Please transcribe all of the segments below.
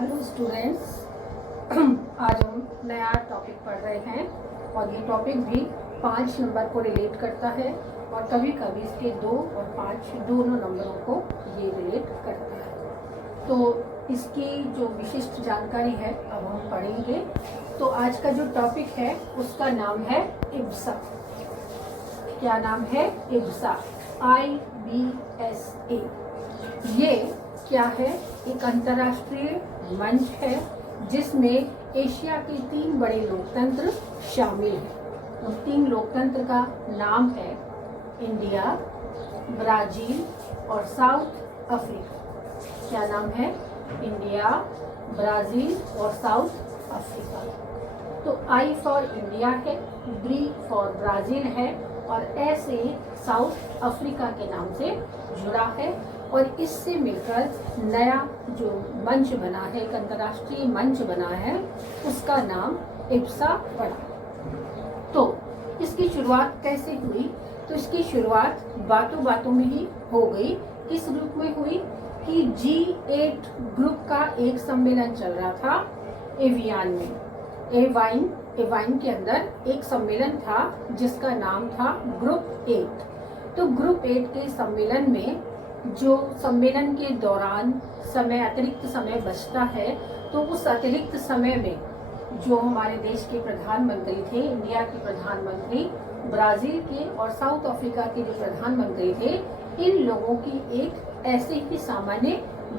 Hello students. आज हम नया टॉपिक पढ़ रहे हैं और ये टॉपिक भी 5 नंबर को रिलेट करता है और कभी कभी इसके 2 और 5 दोनों नंबरों को ये रिलेट करता है। तो इसकी जो विशिष्ट जानकारी है अब हम पढ़ेंगे। तो आज का जो टॉपिक है उसका नाम है इब्सा। क्या नाम है? IBSA, IBSA। ये क्या है? एक अंतर्राष्ट्रीय मंच है जिसमें एशिया के 3 बड़े लोकतंत्र शामिल हैं। उन 3 लोकतंत्र का नाम है इंडिया, ब्राजील और साउथ अफ्रीका। क्या नाम है? इंडिया, ब्राजील और साउथ अफ्रीका। तो I फॉर इंडिया है, B फॉर ब्राजील है और S साउथ अफ्रीका के नाम से जुड़ा है। और इससे मिलकर नया जो मंच बना है, एक अंतर्राष्ट्रीय मंच बना है, उसका नाम इब्सा पड़ा। तो इसकी शुरुआत कैसे हुई? तो इसकी शुरुआत बातों बातों में ही हो गई। किस रूप में हुई कि G8 ग्रुप का एक सम्मेलन चल रहा था एवियन में। एवाइन के अंदर एक सम्मेलन था जिसका नाम था ग्रुप 8। तो ग्रुप 8 के सम्मेलन में जो सम्मेलन के दौरान अतिरिक्त समय बचता है, तो उस अतिरिक्त समय में जो हमारे देश के प्रधानमंत्री थे, इंडिया के प्रधानमंत्री, ब्राजील के और साउथ अफ्रीका के जो प्रधानमंत्री थे, इन लोगों की एक ऐसे ही सामान्य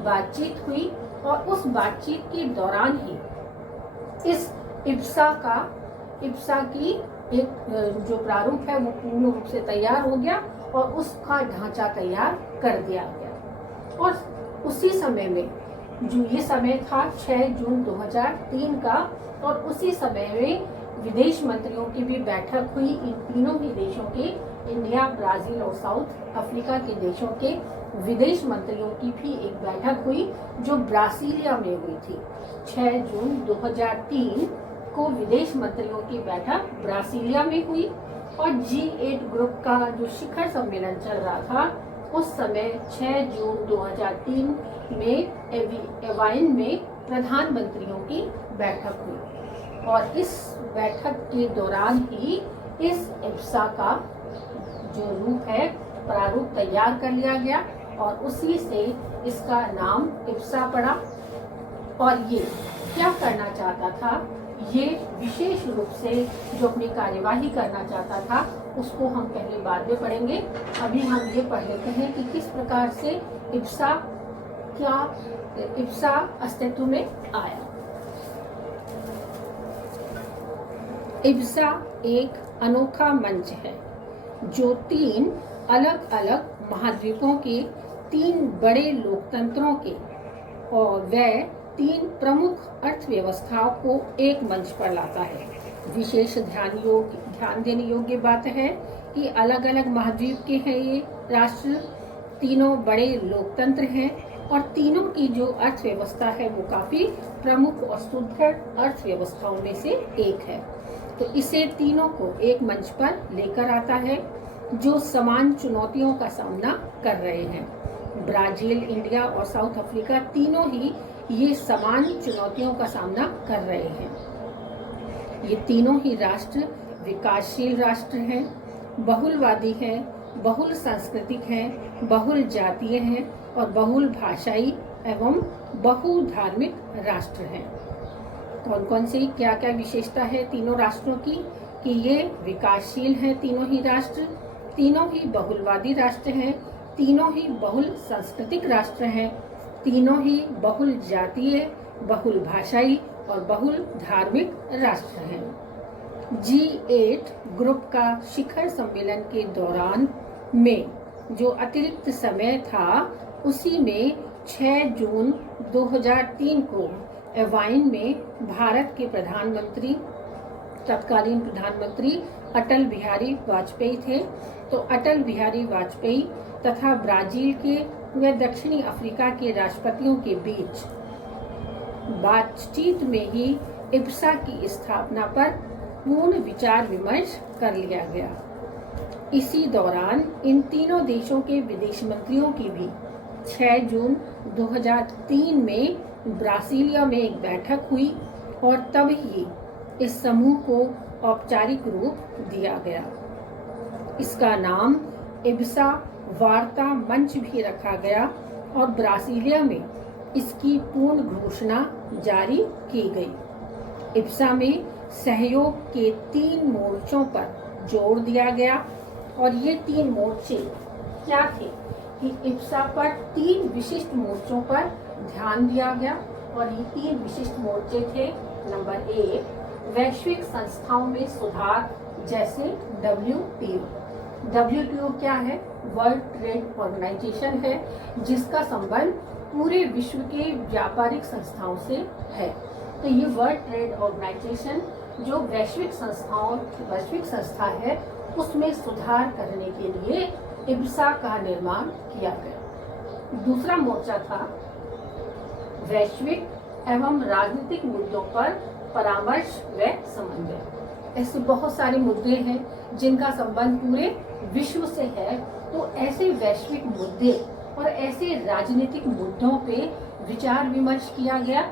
बातचीत हुई और उस बातचीत के दौरान ही इस इब्सा की एक जो प्रारूप है वो पूर्ण रूप से तैयार हो गया और उसका ढांचा तैयार कर दिया गया। और उसी समय में जो ये समय था 6 जून 2003 का, और उसी समय में विदेश मंत्रियों की भी बैठक हुई। इन तीनों ही देशों के, इंडिया, ब्राजील और साउथ अफ्रीका के देशों के विदेश मंत्रियों की भी एक बैठक हुई जो ब्रासीलिया में हुई थी। 6 जून 2003 को विदेश मंत्रियों की बैठक ब्रासीलिया में हुई। और G8 ग्रुप का जो शिखर सम्मेलन चल रहा था उस समय 6 जून 2003 में एवाइन में प्रधानमंत्रियों की बैठक हुई और इस बैठक के दौरान ही इस इब्सा का जो रूप है, प्रारूप तैयार कर लिया गया और उसी से इसका नाम इब्सा पड़ा। और ये क्या करना चाहता था? ये विशेष रूप से जो अपनी कार्यवाही करना चाहता था उसको हम पहले बाद में पढ़ेंगे। अभी हम ये पढ़ लेते हैं कि किस प्रकार से इब्सा अस्तित्व में आया। इब्सा एक अनोखा मंच है जो 3 अलग अलग महाद्वीपों के 3 बड़े लोकतंत्रों के और वह 3 प्रमुख अर्थव्यवस्थाओं को एक मंच पर लाता है। विशेष ध्यान देने योग्य बात है कि अलग अलग महाद्वीप के हैं ये राष्ट्र, तीनों बड़े लोकतंत्र हैं और तीनों की जो अर्थव्यवस्था है वो काफी प्रमुख और सुदृढ़ अर्थव्यवस्थाओं में से एक है। तो इसे तीनों को एक मंच पर लेकर आता है जो समान चुनौतियों का सामना कर रहे हैं। ब्राजील, इंडिया और साउथ अफ्रीका तीनों ही ये समान चुनौतियों का सामना कर रहे हैं। ये तीनों ही राष्ट्र विकासशील राष्ट्र हैं, बहुलवादी हैं, बहुल सांस्कृतिक हैं, बहुल जातीय हैं और बहुल भाषाई एवं बहुधार्मिक राष्ट्र हैं। कौन कौन सी क्या क्या विशेषता है तीनों राष्ट्रों की? कि ये विकासशील हैं तीनों ही राष्ट्र, तीनों ही बहुलवादी राष्ट्र हैं, तीनों ही बहुल सांस्कृतिक राष्ट्र हैं, तीनों ही बहुल जातीय, बहुल भाषाई और बहुल धार्मिक राष्ट्र हैं। G8 ग्रुप का शिखर सम्मेलन के दौरान में जो अतिरिक्त समय था उसी में 6 जून 2003 को एवाइन में भारत के प्रधानमंत्री, तत्कालीन प्रधानमंत्री अटल बिहारी वाजपेयी थे। तो अटल बिहारी वाजपेयी तथा ब्राजील के व दक्षिणी अफ्रीका के राष्ट्रपतियों के बीच बातचीत में ही इब्सा की स्थापना पर पूर्ण विचार विमर्श कर लिया गया। इसी दौरान इन तीनों देशों के विदेश मंत्रियों की भी 6 जून 2003 में ब्रासीलिया में एक बैठक हुई और तब ही इस समूह को औपचारिक रूप दिया गया। इसका नाम इब्सा वार्ता मंच भी रखा गया और ब्रासीलिया में इसकी पूर्ण घोषणा जारी की गई। इब्सा में सहयोग के 3 मोर्चों पर जोर दिया गया और ये 3 मोर्चे क्या थे कि इब्सा पर 3 विशिष्ट मोर्चों पर ध्यान दिया गया और ये 3 विशिष्ट मोर्चे थे। नंबर 1, वैश्विक संस्थाओं में सुधार जैसे WTO क्या है? वर्ल्ड ट्रेड ऑर्गेनाइजेशन है, जिसका संबंध पूरे विश्व के व्यापारिक संस्थाओं से है। तो ये वर्ल्ड ट्रेड ऑर्गेनाइजेशन जो वैश्विक संस्था है, उसमें सुधार करने के लिए इब्सा का निर्माण किया गया। दूसरा मोर्चा था वैश्विक एवं राजनीतिक मुद्दों पर परामर्श व समन्वय। ऐसे बहुत सारे मुद्दे हैं जिनका संबंध पूरे विश्व से है, तो ऐसे वैश्विक मुद्दे और ऐसे राजनीतिक मुद्दों पे विचार विमर्श किया गया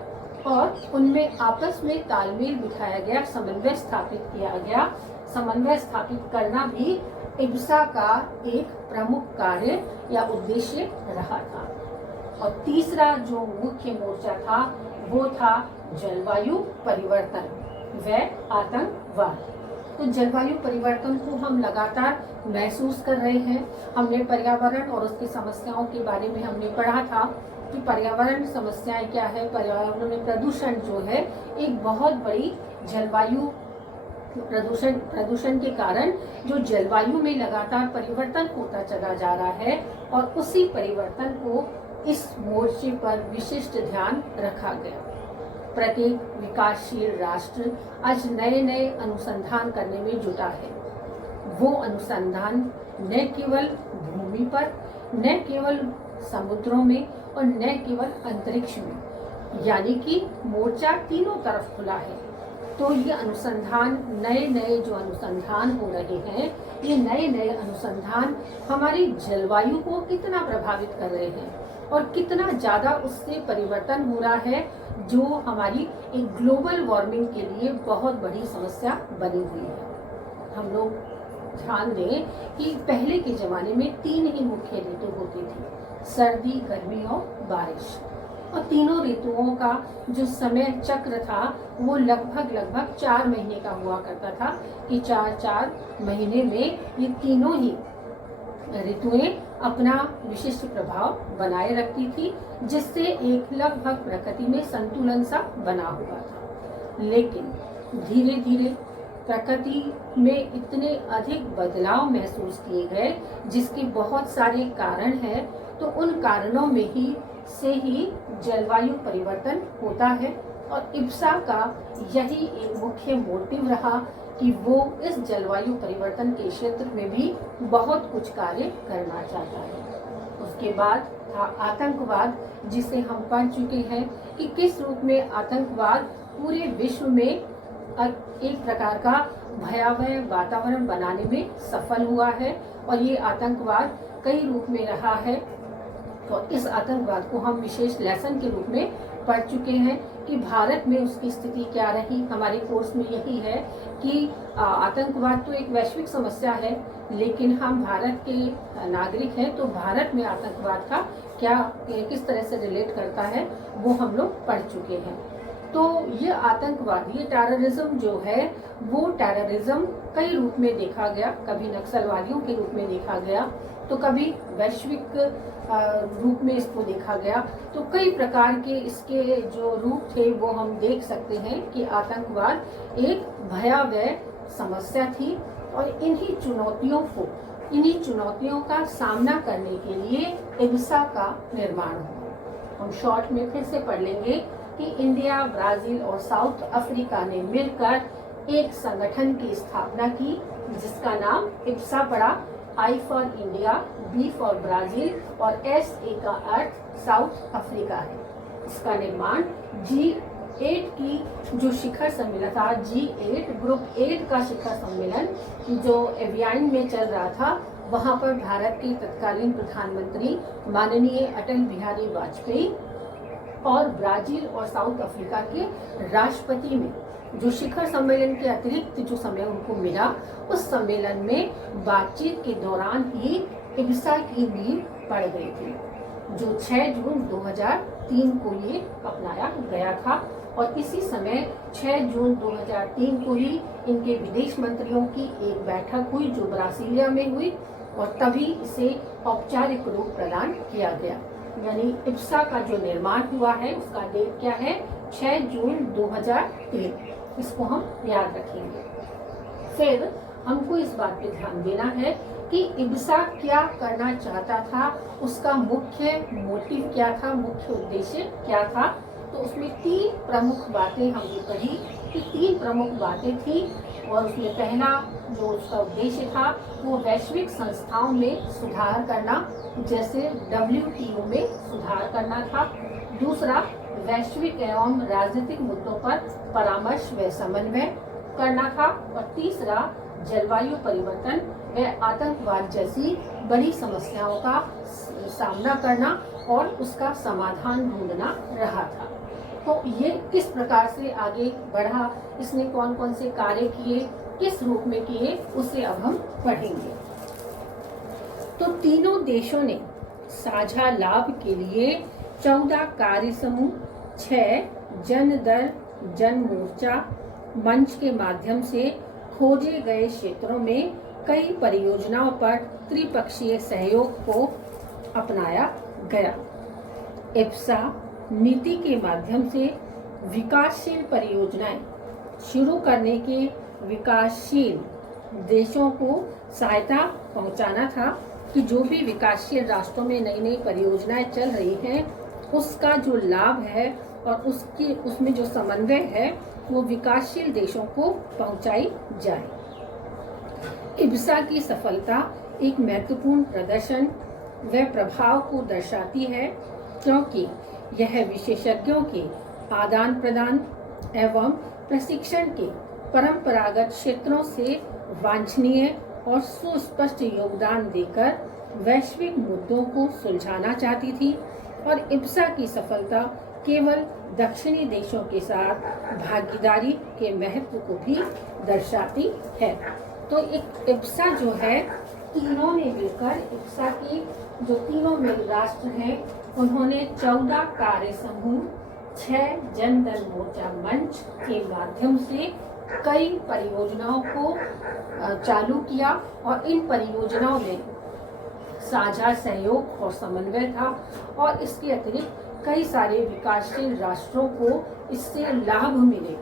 और उनमें आपस में तालमेल बिठाया गया, समन्वय स्थापित किया गया। समन्वय स्थापित करना भी इब्सा का एक प्रमुख कार्य या उद्देश्य रहा था। और तीसरा जो मुख्य मोर्चा था वो था जलवायु परिवर्तन व आतंकवाद। तो जलवायु परिवर्तन को हम लगातार महसूस कर रहे हैं। हमने पर्यावरण और उसकी समस्याओं के बारे में हमने पढ़ा था कि पर्यावरण समस्याएं क्या है। पर्यावरण में प्रदूषण जो है एक बहुत बड़ी जलवायु प्रदूषण के कारण जो जलवायु में लगातार परिवर्तन होता चला जा रहा है और उसी परिवर्तन को इस मोर्चे पर विशिष्ट ध्यान रखा गया। प्रत्येक विकासशील राष्ट्र आज नए नए अनुसंधान करने में जुटा है। वो अनुसंधान न केवल भूमि पर, न केवल समुद्रों में और न केवल अंतरिक्ष में, यानी कि मोर्चा तीनों तरफ खुला है। तो ये अनुसंधान, नए नए जो अनुसंधान हो रहे हैं, ये नए नए अनुसंधान हमारी जलवायु को कितना प्रभावित कर रहे हैं और कितना ज़्यादा उससे परिवर्तन हो रहा है, जो हमारी एक ग्लोबल वार्मिंग के लिए बहुत बड़ी समस्या बनी हुई है। हम लोग ध्यान दें कि पहले के ज़माने में 3 ही मुख्य ऋतु होती थी, सर्दी, गर्मी और बारिश। और तीनों ऋतुओं का जो समय चक्र था वो लगभग 4 महीने का हुआ करता था कि 4 महीने में ये तीनों ही ऋतुएं अपना विशिष्ट प्रभाव बनाए रखती थी, जिससे एक लगभग प्रकृति में संतुलन सा बना हुआ था। लेकिन धीरे धीरे प्रकृति में इतने अधिक बदलाव महसूस किए गए, जिसके बहुत सारे कारण हैं। तो उन कारणों में ही जलवायु परिवर्तन होता है और इब्सा का यही एक मुख्य मोटिव रहा कि वो इस जलवायु परिवर्तन के क्षेत्र में भी बहुत कुछ कार्य करना चाहता है। उसके बाद था आतंकवाद, जिसे हम पढ़ चुके हैं कि किस रूप में आतंकवाद पूरे विश्व में एक प्रकार का भयावह वातावरण बनाने में सफल हुआ है और ये आतंकवाद कई रूप में रहा है। तो इस आतंकवाद को हम विशेष लेसन के रूप में पढ़ चुके हैं कि भारत में उसकी स्थिति क्या रही। हमारे कोर्स में यही है कि आतंकवाद तो एक वैश्विक समस्या है, लेकिन हम भारत के नागरिक हैं, तो भारत में आतंकवाद का किस तरह से रिलेट करता है वो हम लोग पढ़ चुके हैं। तो ये आतंकवाद, ये टेररिज्म जो है, वो टेररिज्म कई रूप में देखा गया। कभी नक्सलवादियों के रूप में देखा गया, तो कभी वैश्विक रूप में इसको देखा गया। तो कई प्रकार के इसके जो रूप थे वो हम देख सकते हैं कि आतंकवाद एक भयावह समस्या थी और इन्हीं चुनौतियों का सामना करने के लिए इब्सा का निर्माण हुआ। हम शॉर्ट में फिर से पढ़ लेंगे कि इंडिया, ब्राजील और साउथ अफ्रीका ने मिलकर एक संगठन की स्थापना की, जिसका नाम इब्सा पड़ा। I for India, B for Brazil और SA का अर्थ साउथ अफ्रीका है। इसका निर्माण G8 की जो शिखर सम्मेलन था, G8 ग्रुप 8 का शिखर सम्मेलन जो एवियन में चल रहा था, वहां पर भारत के तत्कालीन प्रधानमंत्री माननीय अटल बिहारी वाजपेयी और ब्राजील और साउथ अफ्रीका के राष्ट्रपति में जो शिखर सम्मेलन के अतिरिक्त जो समय उनको मिला, उस सम्मेलन में बातचीत के दौरान ही इब्सा की नींव पड़ गई थी, जो 6 जून 2003 को ये अपनाया गया था। और इसी समय 6 जून 2003 को ही इनके विदेश मंत्रियों की एक बैठक हुई जो ब्रासीलिया में हुई, और तभी इसे औपचारिक रूप प्रदान किया गया। यानी इब्सा का जो निर्माण हुआ है उसका डेट क्या है, 6 जून 2003। इसको हम याद रखेंगे। फिर हमको इस बात पे ध्यान देना है कि इब्सा क्या करना चाहता था, उसका मुख्य मोटिव क्या था, मुख्य उद्देश्य क्या था। तो उसमें 3 प्रमुख बातें हमने पढ़ी कि 3 प्रमुख बातें थी, और उसमें पहला जो उसका उद्देश्य था वो वैश्विक संस्थाओं में सुधार करना, जैसे WTO में सुधार करना था। दूसरा, वैश्विक एवं राजनीतिक मुद्दों पर परामर्श व समन्वय करना था। और तीसरा, जलवायु परिवर्तन व आतंकवाद जैसी बड़ी समस्याओं का सामना करना और उसका समाधान ढूंढना रहा था। तो ये किस प्रकार से आगे बढ़ा, इसने कौन कौन से कार्य किए, किस रूप में किए, उसे अब हम पढ़ेंगे। तो तीनों देशों ने साझा लाभ के लिए 14 कार्य समूह, 6 जन दल जन मोर्चा मंच के माध्यम से खोजे गए क्षेत्रों में कई परियोजनाओं पर त्रिपक्षीय सहयोग को अपनाया गया। इब्सा नीति के माध्यम से विकासशील परियोजनाएं शुरू करने के विकासशील देशों को सहायता पहुंचाना था कि जो भी विकासशील राष्ट्रों में नई नई परियोजनाएं चल रही हैं उसका जो लाभ है और उसमें जो समन्वय है वो विकासशील देशों को पहुंचाई जाए। इब्सा की सफलता एक महत्वपूर्ण प्रदर्शन व प्रभाव को दर्शाती है, क्योंकि यह विशेषज्ञों के आदान प्रदान एवं प्रशिक्षण के परंपरागत क्षेत्रों से वांछनीय और सुस्पष्ट योगदान देकर वैश्विक मुद्दों को सुलझाना चाहती थी। और इब्सा की सफलता केवल दक्षिणी देशों के साथ भागीदारी के महत्व को भी दर्शाती है। तो एक इब्सा जो है, तीनों ने मिलकर, इब्सा की जो तीनों मिल राष्ट्र हैं, उन्होंने 14 कार्य समूह, 6 जन दल मोर्चा मंच के माध्यम से कई परियोजनाओं को चालू किया, और इन परियोजनाओं में साझा सहयोग और समन्वय था, और इसके अतिरिक्त कई सारे विकासशील राष्ट्रों को इससे लाभ मिले,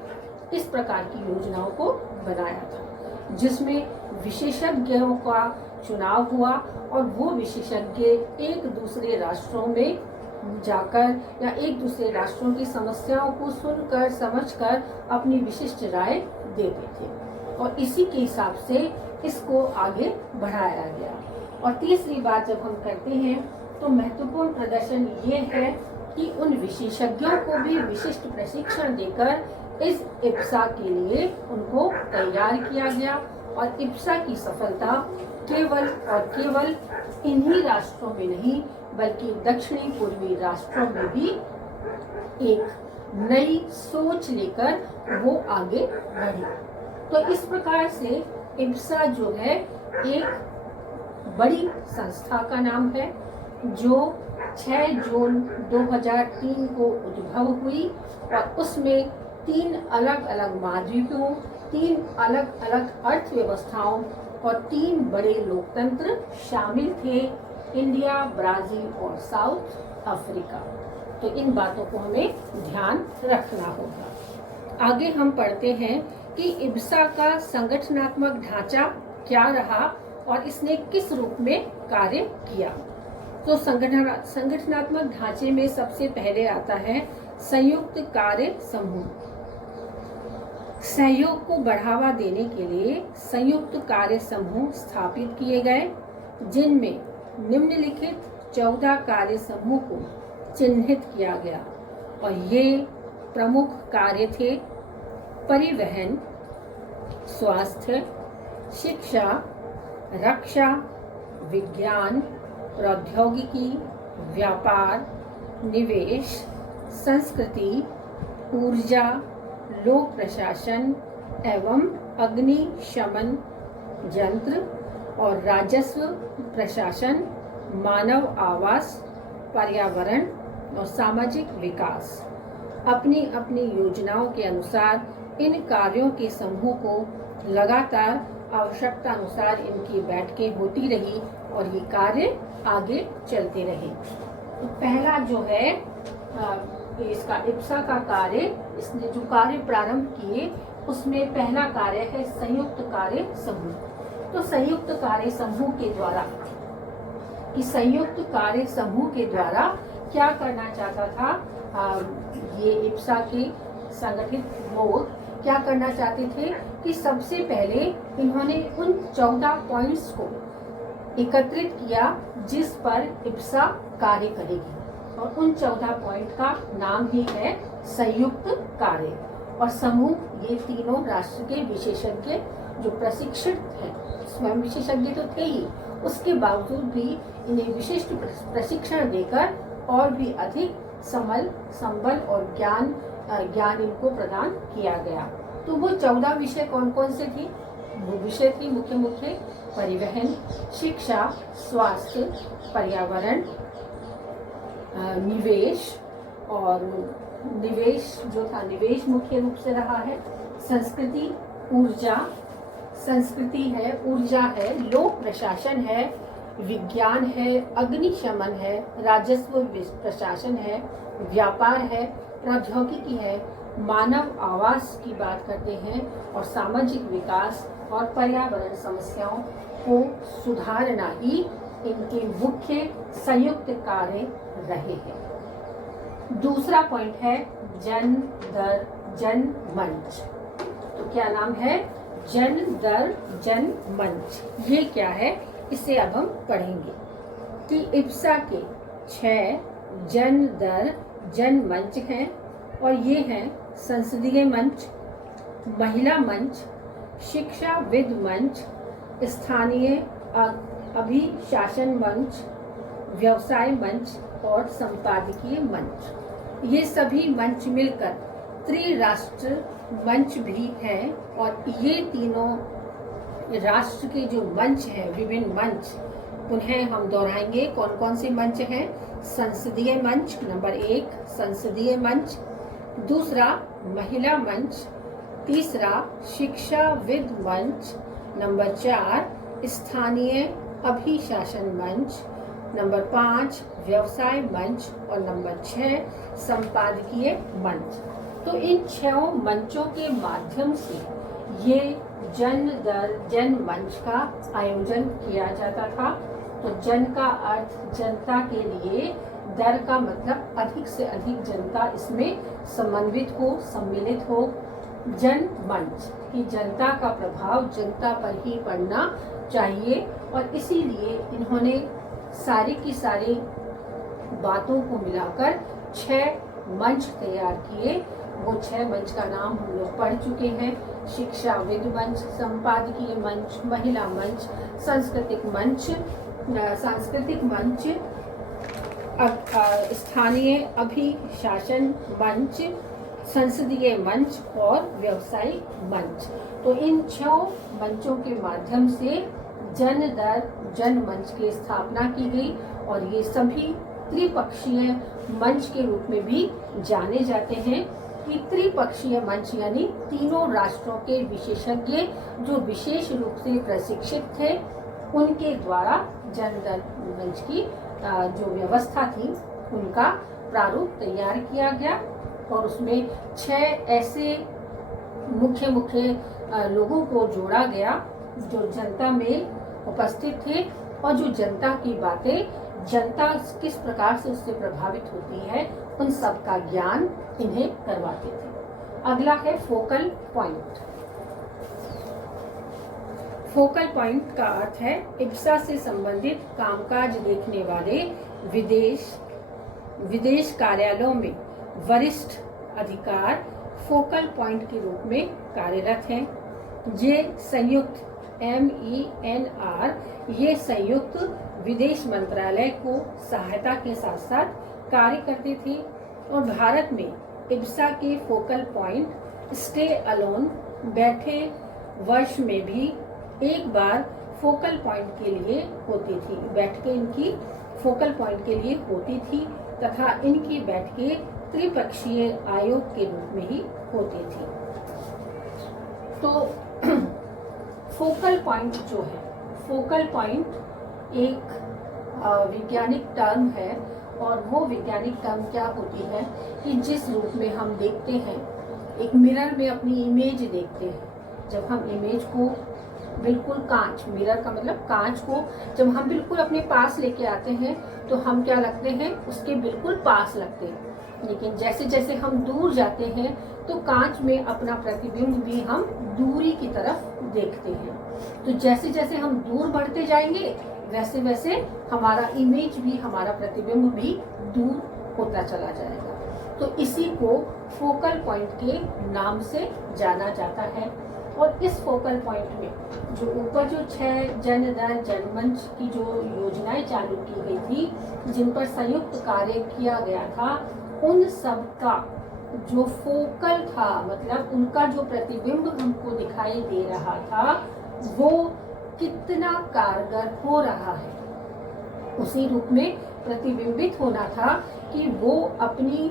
इस प्रकार की योजनाओं को बनाया था, जिसमें विशेषज्ञों का चुनाव हुआ, और वो विशेषज्ञ एक दूसरे राष्ट्रों में जाकर या एक दूसरे राष्ट्रों की समस्याओं को सुनकर समझकर अपनी विशिष्ट राय देते थे, और इसी के हिसाब से इसको आगे बढ़ाया गया। और तीसरी बात जब हम करते हैं तो महत्वपूर्ण प्रदर्शन ये है कि उन विशेषज्ञों को भी विशिष्ट प्रशिक्षण देकर इस इब्सा के लिए उनको तैयार किया गया, और इब्सा की सफलता केवल और केवल इन्हीं राष्ट्रों में नहीं बल्कि दक्षिणी पूर्वी राष्ट्रों में भी एक नई सोच लेकर वो आगे बढ़ी। तो इस प्रकार से इब्सा जो है एक बड़ी संस्था का नाम है, जो 6 जून 2003 को उद्भव हुई, और उसमें 3 अलग अलग महाद्वीपों, 3 अलग अलग अर्थव्यवस्थाओं और 3 बड़े लोकतंत्र शामिल थे, इंडिया, ब्राजील और साउथ अफ्रीका। तो इन बातों को हमें ध्यान रखना होगा। आगे हम पढ़ते हैं कि इब्सा का संगठनात्मक ढांचा क्या रहा और इसने किस रूप में कार्य किया। तो संगठनात्मक ढांचे में सबसे पहले आता है संयुक्त कार्य समूह। सहयोग को बढ़ावा देने के लिए संयुक्त कार्य समूह स्थापित किए गए, जिनमें निम्नलिखित 14 कार्य समूह को चिन्हित किया गया, और ये प्रमुख कार्य थे: परिवहन, स्वास्थ्य, शिक्षा, रक्षा, विज्ञान, प्रौद्योगिकी, व्यापार, निवेश, संस्कृति, ऊर्जा, लोक प्रशासन एवं अग्निशमन यंत्र और राजस्व प्रशासन, मानव आवास, पर्यावरण और सामाजिक विकास। अपनी अपनी योजनाओं के अनुसार इन कार्यों के समूह को लगातार आवश्यकता अनुसार इनकी बैठकें होती रही और ये कार्य आगे चलते रहे। तो पहला जो है इसका इप्सा का कार्य, इसने जो कार्य प्रारंभ किए उसमें पहला कार्य है संयुक्त कार्य समूह। तो संयुक्त कार्य समूह के द्वारा क्या करना चाहता था ये इप्सा के संगठित लोग क्या करना चाहते थे कि सबसे पहले इन्होंने उन 14 पॉइंट्स को एकत्रित किया जिस पर इप्सा कार्य करेगी, और उन 14 पॉइंट का नाम ही है संयुक्त कार्य। और समूह ये तीनों राष्ट्र के विशेषज्ञ जो प्रशिक्षित हैं, स्वयं विशेषज्ञ तो थे ही, उसके बावजूद भी इन्हें विशिष्ट प्रशिक्षण देकर और भी अधिक संबल और ज्ञान इनको प्रदान किया गया। तो वो 14 विषय कौन कौन से थे? वो विषय थे मुख्य परिवहन, शिक्षा, स्वास्थ्य, पर्यावरण, निवेश, और निवेश मुख्य रूप से रहा है, संस्कृति है, ऊर्जा है, लोक प्रशासन है, विज्ञान है, अग्निशमन है, राजस्व प्रशासन है, व्यापार है, प्रौद्योगिकी है, मानव आवास की बात करते हैं, और सामाजिक विकास और पर्यावरण समस्याओं को सुधारना ही इनके मुख्य संयुक्त कार्य रहे हैं। दूसरा पॉइंट है जन दर जन मंच। तो क्या नाम है? जन दर जन मंच। ये क्या है, इसे अब हम पढ़ेंगे कि इप्सा के 6 जन दर जन मंच हैं, और ये हैं संसदीय मंच, महिला मंच, शिक्षाविद मंच, स्थानीय अभिशासन मंच, व्यवसाय मंच और संपादकीय मंच। ये सभी मंच मिलकर त्रिराष्ट्र मंच भी हैं, और ये तीनों राष्ट्र के जो मंच हैं, विभिन्न मंच, उन्हें हम दोहराएंगे। कौन कौन से मंच हैं? संसदीय मंच नंबर 1 संसदीय मंच, दूसरा महिला मंच, तीसरा शिक्षाविद मंच, नंबर 4 स्थानीय अभिशासन मंच, नंबर 5 व्यवसाय मंच, और नंबर 6 संपादकीय मंच। तो इन 6 मंचों के माध्यम से ये जन दर जन मंच का आयोजन किया जाता था। तो जन का अर्थ जनता के लिए, दर का मतलब अधिक से अधिक जनता इसमें समन्वित हो, सम्मिलित हो। जन मंच की जनता का प्रभाव जनता पर ही पड़ना चाहिए, और इसीलिए इन्होंने सारी की सारी बातों को मिलाकर 6 मंच तैयार किए। वो 6 मंच का नाम हम लोग पढ़ चुके हैं: शिक्षाविद मंच, संपादकीय मंच, महिला मंच, सांस्कृतिक मंच, स्थानीय अभिशासन मंच, संसदीय मंच और व्यवसायिक मंच। तो इन 6 मंचों के माध्यम से जन दर जन मंच की स्थापना की गई, और ये सभी त्रिपक्षीय मंच के रूप में भी जाने जाते हैं। कि त्रिपक्षीय मंच यानी तीनों राष्ट्रों के विशेषज्ञ जो विशेष रूप से प्रशिक्षित थे, उनके द्वारा जन दर मंच की जो व्यवस्था थी उनका प्रारूप तैयार किया गया, और उसमें 6 ऐसे मुख्य लोगों को जोड़ा गया जो जनता में उपस्थित थे, और जो जनता की बातें, जनता किस प्रकार से उससे प्रभावित होती है, उन सब का ज्ञान इन्हें करवाते थे। अगला है फोकल पॉइंट। फोकल पॉइंट का अर्थ है इप्सा से संबंधित कामकाज देखने वाले विदेश कार्यालयों में वरिष्ठ अधिकार फोकल पॉइंट के रूप में कार्यरत हैं। ये संयुक्त MENR ये संयुक्त विदेश मंत्रालय को सहायता के साथ साथ कार्य करते थे। और भारत में इब्सा के फोकल पॉइंट स्टे अलोन बैठे वर्ष में भी एक बार फोकल पॉइंट के लिए होती थी, बैठकें इनकी फोकल पॉइंट के लिए होती थी तथा इनकी बैठकें त्रिपक्षीय आयोग के रूप में ही होती थी। तो फोकल पॉइंट जो है, फोकल पॉइंट एक वैज्ञानिक टर्म है और वो वैज्ञानिक टर्म क्या होती है कि जिस रूप में हम देखते हैं, एक मिरर में अपनी इमेज देखते हैं, जब हम इमेज को बिल्कुल कांच, मिरर का मतलब कांच को जब हम बिल्कुल अपने पास लेके आते हैं तो हम क्या लगते हैं, उसके बिल्कुल पास लगते हैं। लेकिन जैसे जैसे हम दूर जाते हैं तो कांच में अपना प्रतिबिंब भी हम दूरी की तरफ देखते हैं। तो जैसे जैसे हम दूर बढ़ते जाएंगे वैसे वैसे हमारा इमेज भी, हमारा प्रतिबिंब भी दूर होता चला जाएगा। तो इसी को फोकल पॉइंट के नाम से जाना जाता है। और इस फोकल पॉइंट में जो ऊपर जो 6 जन जनमंच की जो योजनाएं चालू की गई थी, जिन पर संयुक्त कार्य किया गया था, उन सब का जो फोकल था, मतलब उनका जो प्रतिबिंब हमको दिखाई दे रहा था, वो कितना कारगर हो रहा है, उसी रूप में प्रतिबिंबित होना था कि वो अपनी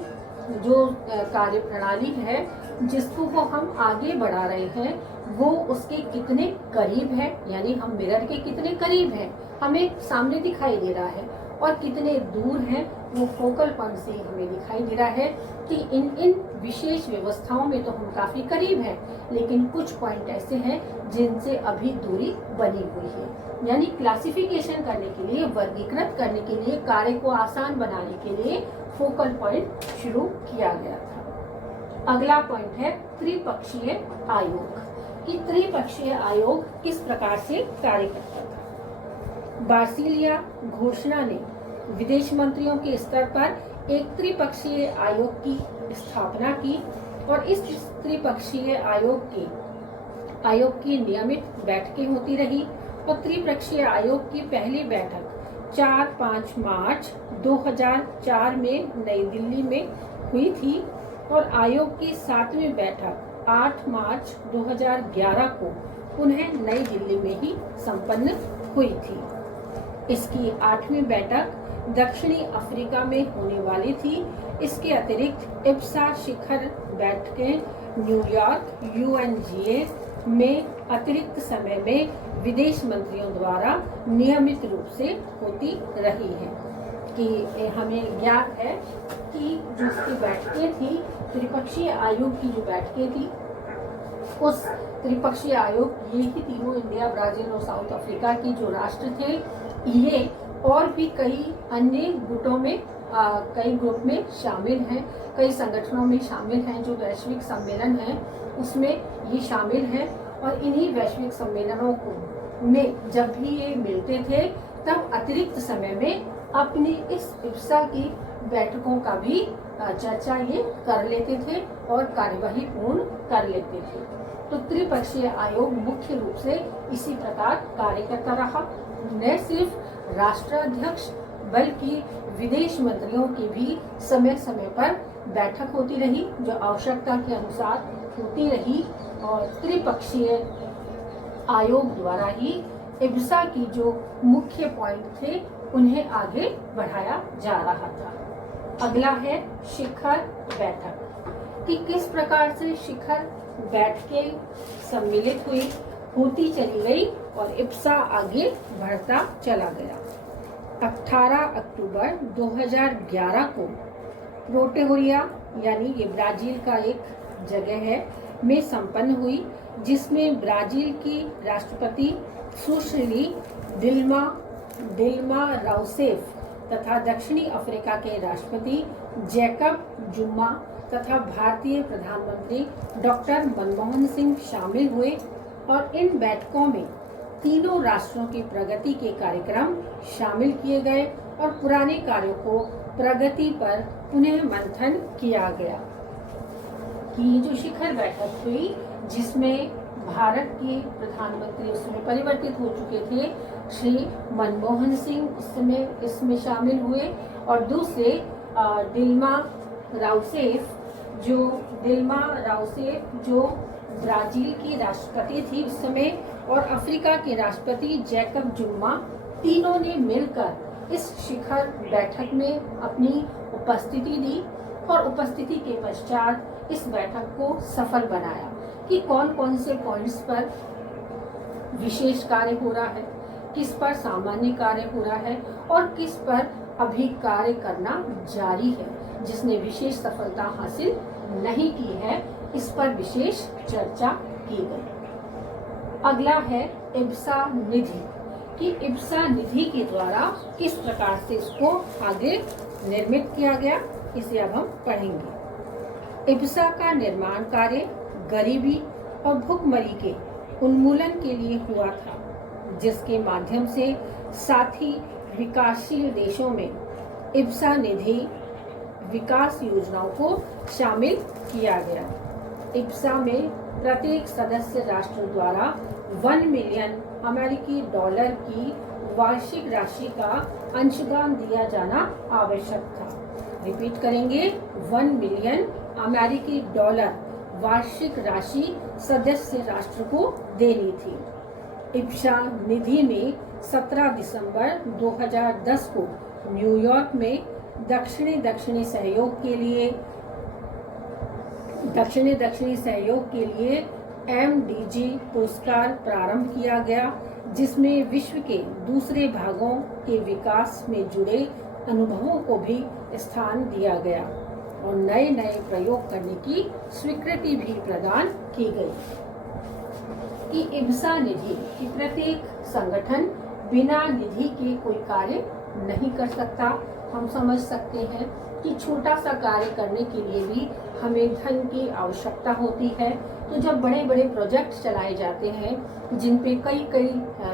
जो कार्य प्रणाली है जिसको वो हम आगे बढ़ा रहे हैं, वो उसके कितने करीब है, यानी हम मिरर के कितने करीब हैं, हमें सामने दिखाई दे रहा है, और कितने दूर हैं, वो फोकल पॉइंट से हमें दिखाई दे रहा है कि इन विशेष व्यवस्थाओं में तो हम काफी करीब हैं, लेकिन कुछ पॉइंट ऐसे हैं जिनसे अभी दूरी बनी हुई है। यानी क्लासिफिकेशन करने के लिए, वर्गीकृत करने के लिए, कार्य को आसान बनाने के लिए फोकल पॉइंट शुरू किया गया था। अगला पॉइंट है त्रिपक्षीय आयोग, कि त्रिपक्षीय आयोग किस प्रकार से कार्य करता था। बार्सिलिया घोषणा ने विदेश मंत्रियों के स्तर पर एक त्रिपक्षीय आयोग की स्थापना की और इस त्रिपक्षीय आयोग की नियमित बैठकें होती रही। और त्रिपक्षीय आयोग की पहली बैठक 4-5 मार्च 2004 में नई दिल्ली में हुई थी और आयोग की 7वीं बैठक 8 मार्च 2011 को पुनः नई दिल्ली में ही संपन्न हुई थी। इसकी 8वीं बैठक दक्षिणी अफ्रीका में होने वाली थी। इसके अतिरिक्त इब्सा शिखर बैठकें न्यूयॉर्क UNGA में अतिरिक्त समय में विदेश मंत्रियों द्वारा नियमित रूप से होती रही है। कि हमें ज्ञात है कि जो इसकी बैठकें थी, त्रिपक्षीय आयोग की जो बैठकें थी, उस त्रिपक्षीय आयोग, ये ही तीनों, इंडिया, ब्राजील और साउथ अफ्रीका की जो राष्ट्र थे, ये और भी कई अन्य गुटों में, कई ग्रुप में शामिल हैं, कई संगठनों में शामिल हैं। जो वैश्विक सम्मेलन हैं उसमें ये शामिल हैं और इन्हीं वैश्विक सम्मेलनों में जब भी ये मिलते थे तब अतिरिक्त समय में अपनी इस इब्सा की बैठकों का भी चर्चा ये कर लेते थे और कार्यवाही पूर्ण कर लेते थे। तो त्रिपक्षीय आयोग मुख्य रूप से इसी प्रकार कार्य करता रहा। न सिर्फ राष्ट्राध्यक्ष बल्कि विदेश मंत्रियों की भी समय समय पर बैठक होती रही, जो आवश्यकता के अनुसार होती रही और त्रिपक्षीय आयोग द्वारा ही इब्सा की जो मुख्य पॉइंट थे उन्हें आगे बढ़ाया जा रहा था। अगला है शिखर बैठक, कि किस प्रकार से शिखर बैठकें सम्मिलित हुई, होती चली गई और इब्सा आगे बढ़ता चला गया। 18 अक्टूबर 2011 को प्रोटेहोरिया, यानी ये ब्राजील का एक जगह है, में संपन्न हुई, जिसमें ब्राजील की राष्ट्रपति सुश्री दिल्मा राउसेफ तथा दक्षिणी अफ्रीका के राष्ट्रपति जैकब जुमा तथा भारतीय प्रधानमंत्री डॉक्टर मनमोहन सिंह शामिल हुए। और इन बैठकों में तीनों राष्ट्रों की प्रगति के कार्यक्रम शामिल किए गए और पुराने कार्यों को प्रगति पर पुनः मंथन किया गया। कि जो शिखर बैठक हुई, जिसमें भारत के प्रधानमंत्री उस समय परिवर्तित हो चुके थे, श्री मनमोहन सिंह उस समय इसमें शामिल हुए और दूसरे दिल्मा राउसेफ, जो दिल्मा राउसेफ जो ब्राजील की राष्ट्रपति थी उस समय, और अफ्रीका के राष्ट्रपति जैकब जुमा, तीनों ने मिलकर इस शिखर बैठक में अपनी उपस्थिति दी और उपस्थिति के पश्चात इस बैठक को सफल बनाया कि कौन कौन से पॉइंट्स पर विशेष कार्य हो रहा है, किस पर सामान्य कार्य हो रहा है और किस पर अभी कार्य करना जारी है। जिसने विशेष सफलता हासिल नहीं की है, इस पर विशेष चर्चा की गई। अगला है इब्सा निधि कि इब्सा निधि के द्वारा किस प्रकार से इसको आगे निर्मित किया गया, इसे अब हम पढ़ेंगे। इब्सा का निर्माण कार्य गरीबी और भुखमरी के उन्मूलन के लिए हुआ था, जिसके माध्यम से साथी विकासशील देशों में इब्सा निधि विकास योजनाओं को शामिल किया गया। इब्सा में प्रत्येक सदस्य राष्ट्र द्वारा 1 मिलियन अमेरिकी डॉलर की वार्षिक राशि का अंशदान दिया जाना आवश्यक था। रिपीट करेंगे, 1 मिलियन अमेरिकी डॉलर वार्षिक राशि सदस्य राष्ट्र को देनी थी। इब्सा निधि में 17 दिसंबर 2010 को न्यूयॉर्क में दक्षिणी सहयोग के लिए MDG पुरस्कार प्रारंभ किया गया, जिसमें विश्व के दूसरे भागों के विकास में जुड़े अनुभवों को भी स्थान दिया गया और नए नए प्रयोग करने की स्वीकृति भी प्रदान की गई। कि इब्सा निधि की प्रत्येक संगठन बिना निधि के कोई कार्य नहीं कर सकता। हम समझ सकते हैं कि छोटा सा कार्य करने के लिए भी हमें धन की आवश्यकता होती है। तो जब बड़े बड़े प्रोजेक्ट चलाए जाते हैं जिन पे कई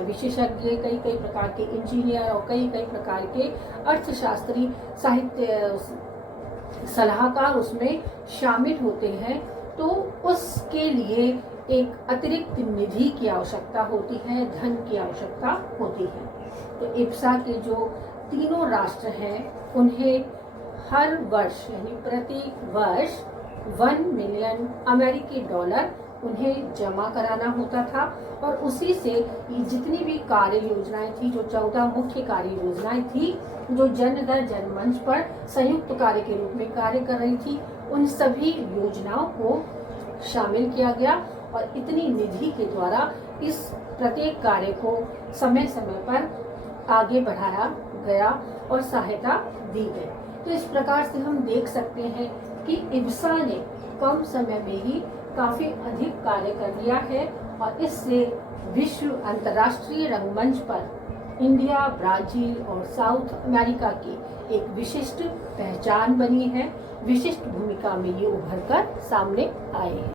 विशेषज्ञ, कई प्रकार के इंजीनियर और कई प्रकार के अर्थशास्त्री, साहित्य सलाहकार उसमें शामिल होते हैं, तो उसके लिए एक अतिरिक्त निधि की आवश्यकता होती है, धन की आवश्यकता होती है। तो इब्सा के जो तीनों राष्ट्र हैं उन्हें हर वर्ष यानी प्रत्येक वर्ष 1 मिलियन अमेरिकी डॉलर उन्हें जमा कराना होता था और उसी से जितनी भी कार्य योजनाएं थी, जो 14 मुख्य कार्य योजनाएं थी जो जन दर जन मंच पर संयुक्त कार्य के रूप में कार्य कर रही थी, उन सभी योजनाओं को शामिल किया गया और इतनी निधि के द्वारा इस प्रत्येक कार्य को समय समय पर आगे बढ़ाया गया और सहायता दी गई। तो इस प्रकार से हम देख सकते हैं कि इब्सा ने कम समय में ही काफी अधिक कार्य कर लिया है और इससे विश्व अंतर्राष्ट्रीय रंगमंच पर इंडिया, ब्राजील और साउथ अमेरिका की एक विशिष्ट पहचान बनी है। विशिष्ट भूमिका में ये उभर कर सामने आए हैं।